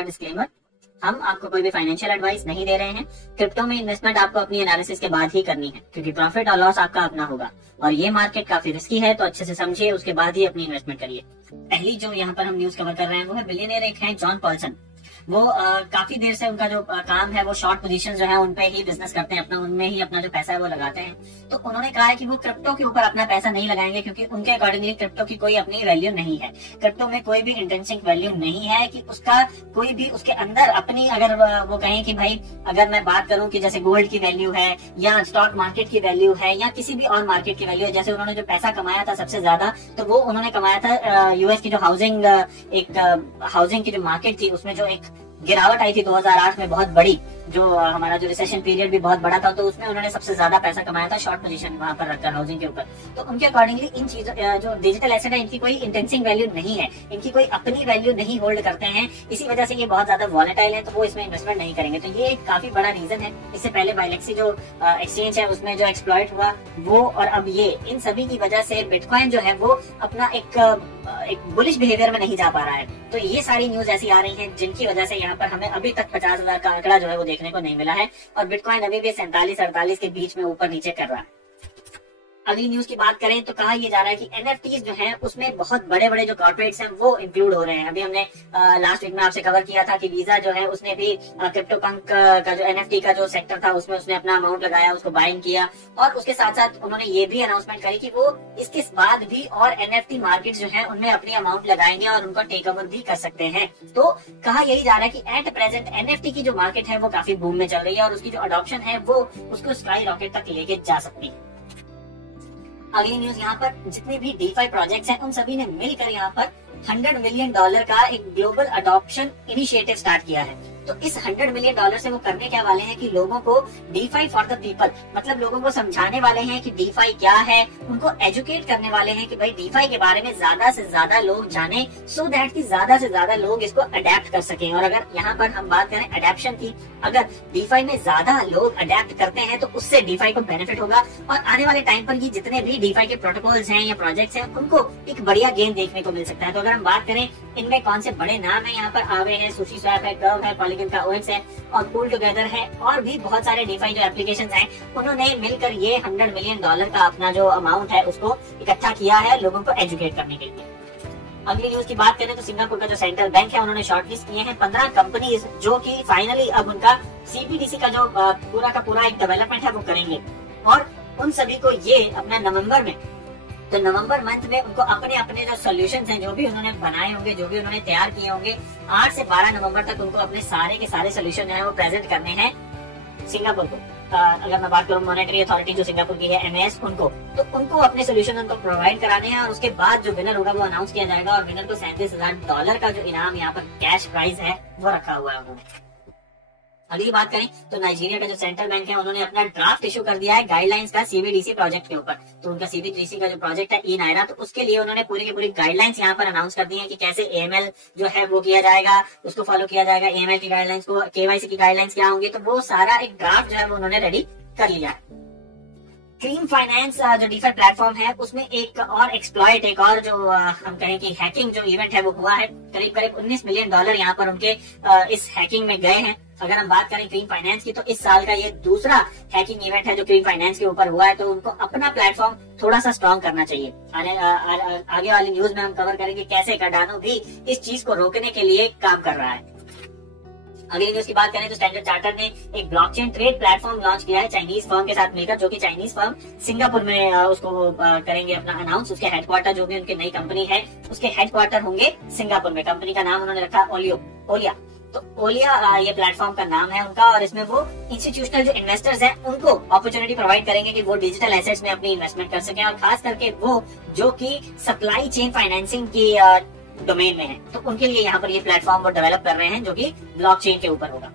पर डिस्क्लेमर, हम आपको कोई भी फाइनेंशियल एडवाइस नहीं दे रहे हैं। क्रिप्टो में इन्वेस्टमेंट आपको अपनी एनालिसिस के बाद ही करनी है, क्योंकि प्रॉफिट और लॉस आपका अपना होगा और ये मार्केट काफी रिस्की है, तो अच्छे से समझिए, उसके बाद ही अपनी इन्वेस्टमेंट करिए। पहली जो यहाँ पर हम न्यूज कवर कर रहे हैं वो है बिलियनियर एक है जॉन पॉल्सन। वो काफी देर से उनका जो काम है वो शॉर्ट पोजीशन जो है उन पे ही बिजनेस करते हैं, उनमें ही अपना जो पैसा है वो लगाते हैं। तो उन्होंने कहा है कि वो क्रिप्टो के ऊपर अपना पैसा नहीं लगाएंगे, क्योंकि उनके अकॉर्डिंगली क्रिप्टो की कोई अपनी वैल्यू नहीं है। क्रिप्टो में कोई भी इंट्रिंसिक वैल्यू नहीं है कि उसका कोई भी उसके अंदर अपनी, अगर वो कहें कि भाई अगर मैं बात करूं कि जैसे गोल्ड की वैल्यू है या स्टॉक मार्केट की वैल्यू है या किसी भी और मार्केट की वैल्यू है, जैसे उन्होंने जो पैसा कमाया था सबसे ज्यादा, तो वो उन्होंने कमाया था यूएस की जो हाउसिंग की जो मार्केट थी उसमें जो एक गिरावट आई थी 2008 में बहुत बड़ी, जो हमारा जो रिसेशन पीरियड भी बहुत बड़ा था, तो उसमें उन्होंने सबसे ज्यादा पैसा कमाया था शॉर्ट पोजीशन वहां पर रखकर हाउसिंग के ऊपर। तो उनके अकॉर्डिंगली इन चीजों जो डिजिटल एसेट है इनकी कोई इंटेंसिंग वैल्यू नहीं है, इनकी कोई अपनी वैल्यू नहीं होल्ड करते हैं, इसी वजह से ये बहुत ज्यादा वॉलेटाइल है, तो वो इसमें इन्वेस्टमेंट नहीं करेंगे। तो ये एक काफी बड़ा रीजन है। इससे पहले बाइलेक्सी जो एक्सचेंज है उसमें जो एक्सप्लॉइट हुआ वो, और अब ये, इन सभी की वजह से बिटकॉइन जो है वो अपना एक बुलिश बिहेवियर में नहीं जा पा रहा है। तो ये सारी न्यूज ऐसी आ रही हैं जिनकी वजह से यहाँ पर हमें अभी तक 50,000 का आंकड़ा जो है वो देखने को नहीं मिला है और बिटकॉइन अभी भी 47-48 के बीच में ऊपर नीचे कर रहा है। अगली न्यूज की बात करें तो कहा यह जा रहा है कि एनएफटीज जो हैं उसमें बहुत बड़े बड़े जो कॉर्पोरेट्स हैं वो इंक्लूड हो रहे हैं। अभी हमने लास्ट वीक में आपसे कवर किया था कि वीजा जो है उसने भी क्रिप्टो पंक का जो एनएफटी का जो सेक्टर था उसमें उसने अपना अमाउंट लगाया, उसको बाइंग किया, और उसके साथ साथ उन्होंने ये भी अनाउंसमेंट करी कि वो इसके बाद भी और एनएफटी मार्केट जो है उनमें अपनी अमाउंट लगाएंगे और उनका टेक ओवर भी कर सकते हैं। तो कहा यही जा रहा है कि एट प्रेजेंट एनएफटी की जो मार्केट है वो काफी बूम में चल रही है और उसकी जो अडॉप्शन है वो उसको स्काई रॉकेट तक लेके जा सकती है। अगली न्यूज यहाँ पर जितने भी डीफाई प्रोजेक्ट्स हैं उन सभी ने मिलकर यहाँ पर $100 मिलियन का एक ग्लोबल अडॉप्शन इनिशिएटिव स्टार्ट किया है। तो इस $100 मिलियन से वो करने क्या वाले हैं कि लोगों को डीफाई फॉर द पीपल, मतलब लोगों को समझाने वाले हैं कि डीफाई क्या है, उनको एजुकेट करने वाले हैं कि भाई डीफाई के बारे में ज्यादा से ज्यादा लोग जाने, सो दैट कि ज्यादा से ज्यादा लोग इसको अडेप्ट कर सकें। और अगर यहाँ पर हम बात करें अडेप्शन की, अगर डीफाई में ज्यादा लोग अडेप्ट करते हैं तो उससे डीफाई को बेनिफिट होगा और आने वाले टाइम पर ये जितने भी डीफाई के प्रोटोकॉल्स हैं या प्रोजेक्ट्स हैं उनको एक बढ़िया गेन देखने को मिल सकता है। तो अगर हम बात करें इनमें कौन से बड़े नाम है, यहाँ पर आवे है, सुशी स्वैप है, कर्व है, पॉलीगन का ओएक्स है और पूल टुगेदर है और भी बहुत सारे डीफाई जो एप्लीकेशंस हैं, उन्होंने मिलकर ये $100 मिलियन का अपना जो अमाउंट है उसको इकट्ठा किया है लोगों को एजुकेट करने के लिए। अगली न्यूज की बात करें तो सिंगापुर का जो सेंट्रल बैंक है उन्होंने शॉर्टलिस्ट किए हैं 15 कंपनीज जो कि फाइनली अब उनका सीबीडीसी का जो पूरा का पूरा एक डेवलपमेंट है वो करेंगे और उन सभी को ये अपना नवंबर मंथ में उनको अपने अपने जो सोल्यूशन हैं जो भी उन्होंने बनाए होंगे, जो भी उन्होंने तैयार किए होंगे, 8 से 12 नवंबर तक उनको अपने सारे के सारे सोल्यूशन जो है वो प्रेजेंट करने हैं सिंगापुर को। अगर मैं बात करूं मॉनेटरी अथॉरिटी जो सिंगापुर की है एमएएस, उनको अपने सोल्यूशन उनको प्रोवाइड कराने हैं और उसके बाद जो विनर होगा वो अनाउंस किया जाएगा और विनर को $37,000 का जो इनाम यहाँ पर कैश प्राइज है वो रखा हुआ है उन्होंने। अगली बात करें तो नाइजीरिया का जो सेंट्रल बैंक है उन्होंने अपना ड्राफ्ट इशू कर दिया है गाइडलाइंस का सीबीडीसी प्रोजेक्ट के ऊपर। तो उनका सीबीडीसी का जो प्रोजेक्ट है ई नायरा, तो उसके लिए उन्होंने पूरी की पूरी गाइडलाइंस यहाँ पर अनाउंस कर दी है कि कैसे एएमएल जो है वो किया जाएगा, उसको फॉलो किया जाएगा, एएमएल की गाइडलाइंस को, केवाईसी की गाइडलाइंस क्या होंगी, तो वो सारा एक ड्राफ्ट जो है वो उन्होंने रेडी कर लिया है। क्रीम फाइनेंस जो डीफाई प्लेटफॉर्म है उसमें एक और एक्सप्लॉइट, एक और जो हम कहें कि हैकिंग जो इवेंट है वो हुआ है। करीब $19 मिलियन यहाँ पर उनके इस हैकिंग में गए हैं। अगर हम बात करें क्रीम फाइनेंस की तो इस साल का ये दूसरा हैकिंग इवेंट है जो क्रीम फाइनेंस के ऊपर हुआ है, तो उनको अपना प्लेटफॉर्म थोड़ा सा स्ट्रॉन्ग करना चाहिए। आगे वाली न्यूज में हम कवर करेंगे कैसे कार्डानो भी इस चीज को रोकने के लिए काम कर रहा है। अगली न्यूज की बात करें तो स्टैंडर्ड चार्टर्ड ने एक ब्लॉकचेन ट्रेड प्लेटफॉर्म लॉन्च किया है चाइनीज फर्म के साथ मिलकर, जो कि चाइनीज फर्म सिंगापुर में उसको करेंगे अपना अनाउंस। उसके हेडक्वार्टर, जो भी उनकी नई कंपनी है उसके हेडक्वार्टर होंगे सिंगापुर में। कंपनी का नाम उन्होंने रखा ओलिया। तो ओलिया ये प्लेटफॉर्म का नाम है उनका और इसमें वो इंस्टीट्यूशनल जो इन्वेस्टर्स हैं उनको अपॉर्चुनिटी प्रोवाइड करेंगे कि वो डिजिटल एसेट्स में अपनी इन्वेस्टमेंट कर सकें और खास करके वो जो कि सप्लाई चेन फाइनेंसिंग की डोमेन में है, तो उनके लिए यहाँ पर ये प्लेटफॉर्म वो डेवलप कर रहे हैं जो कि ब्लॉकचेन के ऊपर होगा।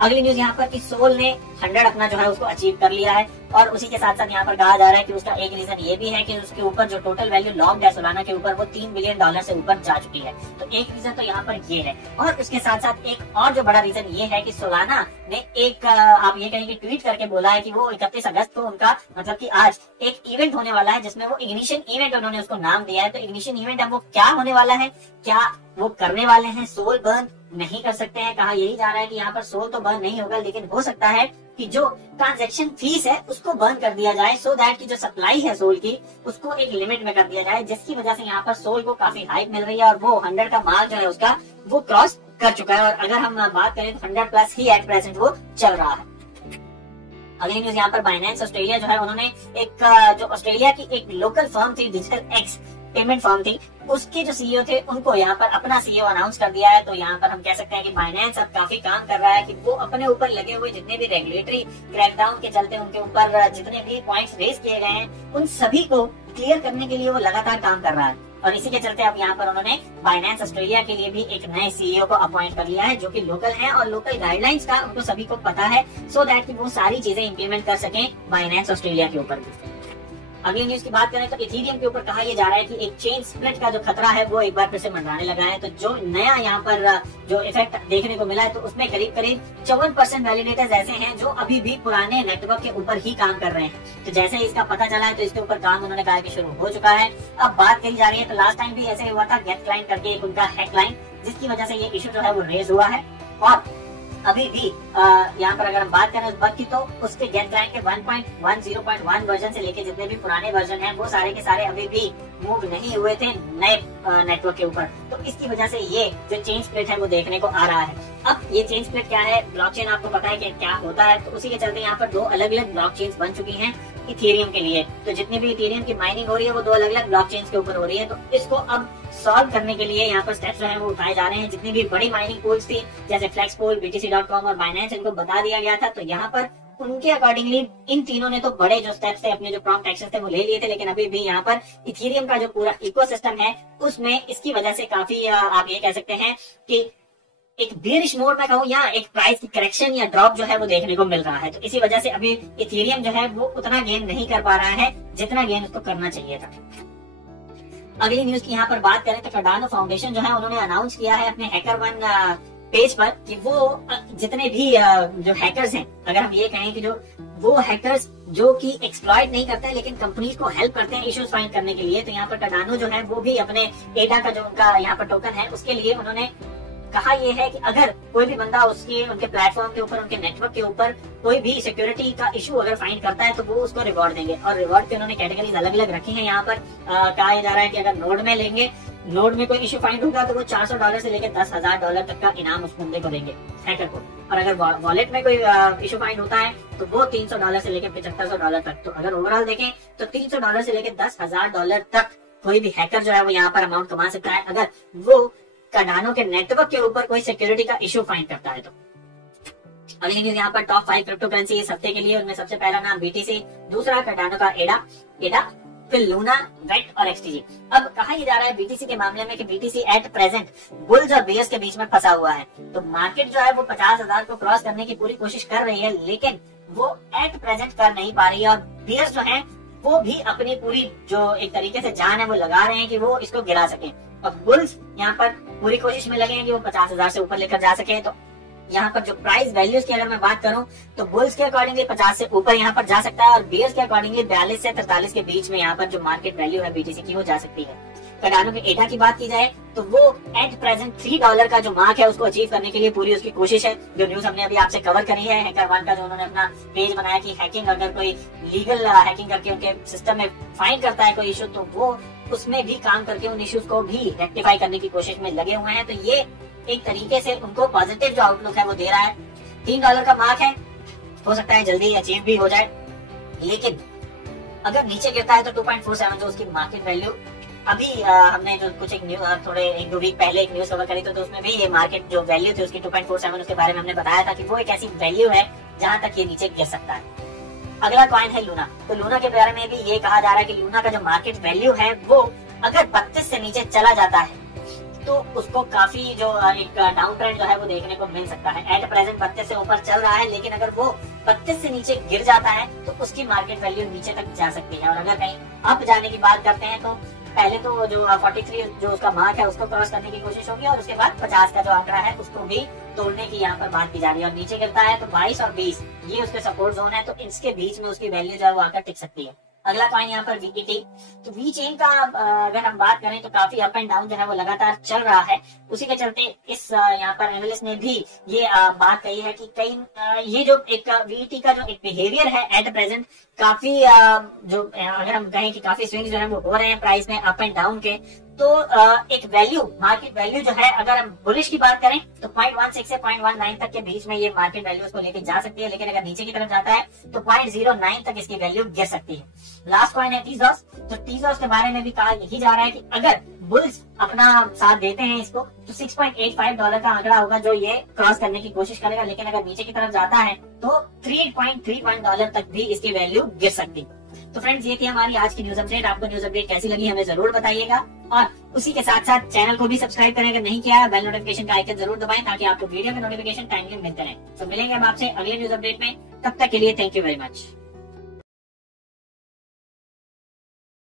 अगली न्यूज यहाँ पर कि सोल ने 100 अपना जो है उसको अचीव कर लिया है और उसी के साथ साथ यहाँ पर कहा जा रहा है कि उसका एक रीजन ये भी है कि उसके ऊपर जो टोटल वैल्यू लॉक्ड है सोलाना के ऊपर वो $3 बिलियन से ऊपर जा चुकी है। तो एक रीजन तो यहाँ पर ये है, और उसके साथ साथ एक और जो बड़ा रीजन ये है कि सोलाना ने एक आप ये कहेंगे ट्वीट करके बोला है कि वो 31 अगस्त को उनका मतलब कि आज एक इवेंट होने वाला है जिसमें वो इग्निशन इवेंट उन्होंने उसको नाम दिया है। तो इग्निशन इवेंट अब वो क्या होने वाला है, क्या वो करने वाले हैं, सोल बर्न नहीं कर सकते हैं। कहा यही जा रहा है कि यहाँ पर सोल तो बर्न नहीं होगा, लेकिन हो सकता है कि जो ट्रांजैक्शन फीस है उसको बर्न कर दिया जाए, सो दैट की जो सप्लाई है सोल की उसको एक लिमिट में कर दिया जाए, जिसकी वजह से यहाँ पर सोल को काफी हाइप मिल रही है और वो 100 का मार्क जो है उसका वो क्रॉस कर चुका है। और अगर हम बात करें तो 100 प्लस ही एट प्रेजेंट वो चल रहा है। अगली न्यूज यहाँ पर बाइनेंस ऑस्ट्रेलिया जो है उन्होंने एक जो ऑस्ट्रेलिया की एक लोकल फर्म थी डिजिटल एक्स पेमेंट फर्म थी, उसके जो सीईओ थे उनको यहाँ पर अपना सीईओ अनाउंस कर दिया है। तो यहाँ पर हम कह सकते हैं कि बाइनेंस अब काफी काम कर रहा है कि वो अपने ऊपर लगे हुए जितने भी रेगुलेटरी क्रैकडाउन के चलते उनके ऊपर जितने भी पॉइंट्स रेज किए गए हैं उन सभी को क्लियर करने के लिए वो लगातार काम कर रहा है। और इसी के चलते अब यहाँ पर उन्होंने बाइनेंस ऑस्ट्रेलिया के लिए भी एक नए सीईओ को अपॉइंट कर लिया है जो कि लोकल है और लोकल गाइडलाइंस का उनको सभी को पता है, सो दैट कि वो सारी चीजें इंप्लीमेंट कर सकें बाइनेंस ऑस्ट्रेलिया के ऊपर भी। अगली न्यूज की बात करें तो इथेरियम के ऊपर कहा यह जा रहा है कि एक चेन स्प्लिट का जो खतरा है वो एक बार फिर से मंडराने लगा है। तो जो नया यहाँ पर जो इफेक्ट देखने को मिला है तो उसमें करीब करीब 54% वैलिडेटर्स ऐसे हैं जो अभी भी पुराने नेटवर्क के ऊपर ही काम कर रहे हैं। तो जैसे ही इसका पता चला है तो इसके ऊपर काम उन्होंने कहा कि शुरू हो चुका है। अब बात करी जा रही है तो लास्ट टाइम भी ऐसे हुआ था गेट क्लाइंट करके एक उनका हैक क्लाइंट, जिसकी वजह से ये इशू जो है वो रेज हुआ है। और अभी भी यहाँ पर अगर हम बात करें उस बग की तो उसके गेट क्लाइंट के 1.10.1 वर्जन से लेके जितने भी पुराने वर्जन हैं वो सारे के सारे अभी भी मूव नहीं हुए थे नए नेटवर्क के ऊपर। तो इसकी वजह से ये जो चेन स्प्लिट है वो देखने को आ रहा है। अब ये चेन स्प्लिट क्या है, ब्लॉकचेन आपको पता है कि क्या होता है, तो उसी के चलते यहाँ पर दो अलग अलग ब्लॉकचेन्स बन चुकी हैं इथेरियम के लिए। तो जितनी भी इथेरियम की माइनिंग हो रही है वो दो अलग अलग ब्लॉकचेन्स के ऊपर हो रही है। तो इसको अब सॉल्व करने के लिए यहाँ पर स्टेप्स जो है वो उठाए जा रहे हैं। जितनी भी बड़ी माइनिंग पूल्स थी जैसे फ्लेक्सपूल, BTC.com और बाइनेंस, इनको बता दिया गया था। तो यहाँ पर उनके अकॉर्डिंगली इन तीनों ने तो बड़े जो स्टेप्स थे, अपने जो प्रॉम्प्ट एक्शंस थे वो ले लिए थे, लेकिन अभी भी यहाँ पर इथेरियम का जो पूरा इकोसिस्टम है उसमें इसकी वजह से काफी आप ये कह सकते हैं कि एक बेरिश मोड में कहूँ या एक प्राइस की करेक्शन या ड्रॉप जो है वो देखने को मिल रहा है। तो इसी वजह से अभी इथेरियम जो है वो उतना गेन नहीं कर पा रहा है जितना गेन उसको करना चाहिए था। अगली न्यूज की यहाँ पर बात करें तो कार्डानो फाउंडेशन जो है उन्होंने अनाउंस किया है अपने हैकर1 पेज पर कि वो जितने भी जो हैकर्स हैं, अगर हम ये कहें कि जो वो हैकर्स जो कि एक्सप्लॉइट नहीं करते हैं लेकिन कंपनीज को हेल्प करते हैं इश्यूज फाइंड करने के लिए, तो यहाँ पर कार्डानो जो है वो भी अपने एडा का जो उनका यहाँ पर टोकन है उसके लिए उन्होंने कहा यह है कि अगर कोई भी बंदा उनके प्लेटफॉर्म के ऊपर, उनके नेटवर्क के ऊपर कोई भी सिक्योरिटी का इशू अगर फाइंड करता है तो वो उसको रिवॉर्ड देंगे। और रिवॉर्ड के उन्होंने कैटेगरीज अलग अलग रखी हैं। यहाँ पर कहा जा रहा है कि अगर नोड में लेंगे, नोड में कोई इशू फाइंड होगा तो वो $400 से लेकर $10,000 तक का इनाम उस बंदे को देंगे, हैकर को। और अगर वॉलेट में कोई इशू फाइंड होता है तो वो $300 से लेकर $7500 तक। तो अगर ओवरऑल देखें तो $300 से लेकर $10,000 तक कोई भी हैकर जो है वो यहाँ पर अमाउंट कमा सकता है अगर वो कार्डानो के नेटवर्क के ऊपर कोई सिक्योरिटी का इशू फाइंड करता है। तो अगली न्यूज यहाँ पर टॉप 5 क्रिप्टो करेंसी इस हफ्ते के लिए, उनमें सबसे पहला नाम BTC, दूसरा कार्डानो का एडा, फिर लूना, वेट और XTG। अब कहा यह जा रहा है BTC के मामले में कि BTC एट प्रेजेंट बुल्स और बेयर्स के बीच में फंसा हुआ है। तो मार्केट जो है वो 50,000 को क्रॉस करने की पूरी कोशिश कर रही है, लेकिन वो एट प्रेजेंट कर नहीं पा रही है। और बेयर्स जो है वो भी अपनी पूरी जो एक तरीके से जान है वो लगा रहे हैं कि वो इसको गिरा सके। और बुल्स यहाँ पर पूरी कोशिश में लगे हैं कि वो 50,000 से ऊपर लेकर जा सके। तो यहाँ पर जो प्राइस वैल्यूज की अगर मैं बात करूं तो बुल्स के अकॉर्डिंगली 50 से ऊपर यहाँ पर जा सकता है और बेयर्स के अकॉर्डिंगली 42 से 43 के बीच में यहाँ पर जो मार्केट वैल्यू है BTC की वो जा सकती है। कार्डानो के एडा की बात की जाए तो वो एट प्रेजेंट $3 का जो मार्क है उसको अचीव करने के लिए पूरी उसकी कोशिश है। जो न्यूज हमने अभी आपसे कवर करी है हैकर1 का, जो उन्होंने अपना पेज बनाया कि हैकिंग, अगर कोई लीगल हैकिंग करके उनके सिस्टम में फाइंड करता है कोई इशू तो वो उसमें भी काम करके उन इश्यूज को भी रेक्टिफाई करने की कोशिश में लगे हुए हैं। तो ये एक तरीके से उनको पॉजिटिव जो आउटलुक है वो दे रहा है। $3 का मार्क है, हो सकता है जल्दी अचीव भी हो जाए, लेकिन अगर नीचे गिरता है तो 2.47 जो उसकी मार्केट वैल्यू, अभी हमने जो कुछ थोड़े 1-2 वीक पहले एक न्यूज कवर करी तो उसमें भी ये मार्केट जो वैल्यू थी उसकी 2.47 उसके बारे में हमने बताया था कि वो एक ऐसी वैल्यू है जहां तक ये नीचे गिर सकता है। अगला कॉइन है लूना। तो लूना के बारे में भी ये कहा जा रहा है कि लूना का जो मार्केट वैल्यू है वो अगर 32 से नीचे चला जाता है तो उसको काफी जो एक डाउन ट्रेंड जो है वो देखने को मिल सकता है। एट प्रेजेंट 32 से ऊपर चल रहा है, लेकिन अगर वो 32 से नीचे गिर जाता है तो उसकी मार्केट वैल्यू नीचे तक जा सकती है। और अगर कहीं अप जाने की बात करते हैं तो पहले तो जो 43 जो उसका मार्क है उसको क्रॉस करने की कोशिश होगी और उसके बाद 50 का जो आंकड़ा है उसको भी तोड़ने की यहाँ पर बात की जा रही है। और नीचे गिरता है तो 22 और 20 ये उसके सपोर्ट जोन है, तो इसके बीच में उसकी वैल्यू जो है वो आकर टिक सकती है। अगला कॉइन यहाँ पर वीईटी। तो वी चेन का अगर हम बात करें तो काफी अप एंड डाउन जो है वो लगातार चल रहा है। उसी के चलते इस यहाँ पर एनालिस्ट ने भी ये बात कही है कि कई ये जो एक वीईटी का जो एक बिहेवियर है एट प्रेजेंट काफी जो अगर हम कहें कि काफी स्विंग जो है वो हो रहे हैं प्राइस में अप एंड डाउन के, तो एक वैल्यू मार्केट वैल्यू जो है अगर हम बुलिश की बात करें तो 0.16 से 0.19 तक के बीच में ये मार्केट वैल्यू उसको लेके जा सकती है, लेकिन अगर नीचे की तरफ जाता है तो 0.09 तक इसकी वैल्यू गिर सकती है। लास्ट कॉइन है टीजॉस। तो टीजॉस के बारे में भी कहा यही जा रहा है कि अगर बुल्स अपना साथ देते हैं इसको तो $6.85 का आंकड़ा होगा जो ये क्रॉस करने की कोशिश करेगा, लेकिन अगर नीचे की तरफ जाता है तो $3.31 तक भी इसकी वैल्यू गिर सकती है। तो फ्रेंड्स ये थी हमारी आज की न्यूज अपडेट। आपको न्यूज अपडेट कैसी लगी हमें जरूर बताइएगा और उसी के साथ साथ चैनल को भी सब्सक्राइब करें अगर नहीं किया है, बेल नोटिफिकेशन का आइकन जरूर दबाएं ताकि आपको वीडियो के नोटिफिकेशन टाइमली मिलते रहे। तो मिलेंगे हम आपसे अगले न्यूज अपडेट में, तब तक के लिए थैंक यू वेरी मच।